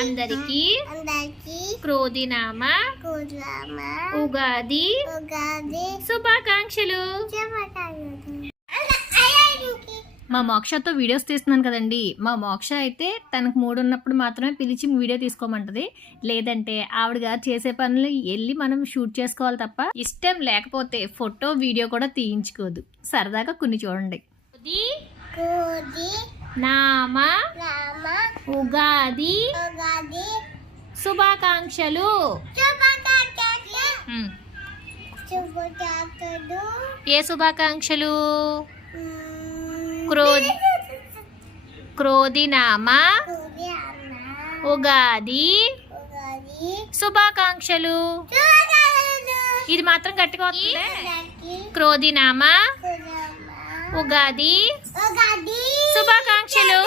అందరికీ క్రోధినామ ఉగాది శుభాకాంక్షలు. మా మోక్షతో వీడియోస్ తీస్తున్నాను కదండి. మా మోక్ష అయితే తనకు మూడు ఉన్నప్పుడు మాత్రమే పిలిచి వీడియో తీసుకోమంటది. లేదంటే ఆవిడ గారు చేసే పనులు వెళ్ళి మనం షూట్ చేసుకోవాలి తప్ప ఇష్టం లేకపోతే ఫోటో వీడియో కూడా తీయించుకోదు. సరదాగా కొన్ని చూడండి. నామ ఉగాది శుభాకాంక్షలు. ఏ శుభాకాంక్షలు? క్రోధినామ ఉగాది శుభాకాంక్షలు. ఇది మాత్రం గట్టిగా వస్తుంది. క్రోధినామ ఉగాది శుభాకాంక్షలు.